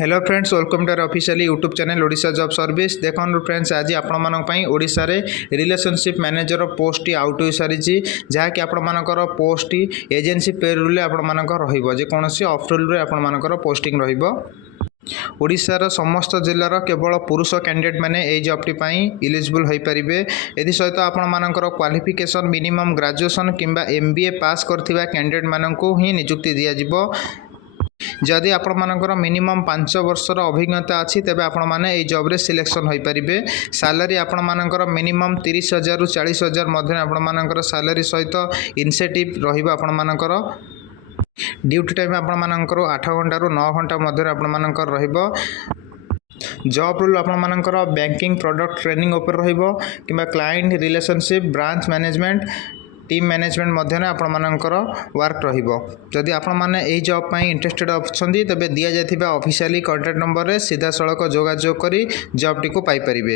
Hello friends, welcome to our official YouTube channel Odisha job service. देखो friends, आज आपण ओडिशा रे रिलेशनशिप मैनेजर पोस्ट आउट हो सारी जहाँकि आपणकर पोस्ट एजेंसी पेरोल आपणकर रोसी अप्रुवल आपणकर पोस्टिंग ओडिशार समस्त जिलार केवल पुरुष कैंडिडेट मैंने यही जॉबटी इलिजिबल हो पारे। ये सहित आपणकर क्वालिफिकेशन मिनिमम ग्रेजुएशन किंबा MBA पास करथिबा कैंडिडेट माननकु ही नियुक्ति दिया जिवो। जदि आपण मानकर मिनिमम 5 वर्षर अभिज्ञता अच्छी तेबे आपण माने ए जॉब रे सिलेक्शन होई परिबे। सैलरी आपण मानकर मिनिमम 30,000 रु 40,000 मध्य आपण मानकर सैलरी सहित इनसेंटिव रहिबा। आपण मानकर ड्यूटी टाइम आपण मानकर 8 घंटा रु 9 घंटा मध्य आपण मानकर रहिबो। जॉब रोल आपण मानकर बैंकिंग प्रोडक्ट ट्रेनिंग ऊपर रहिबो किबा client relationship branch management team management मध्य आपण मानकर वर्क रहिबो। जदि आपण माने एही जॉब पई इंटरेस्टेड अछंती तबे दिया जाथिबा ऑफिशियली कांटेक्ट नंबर रे सीधा सड़क जोगाजोग करी जॉब टी को पाई परिबे।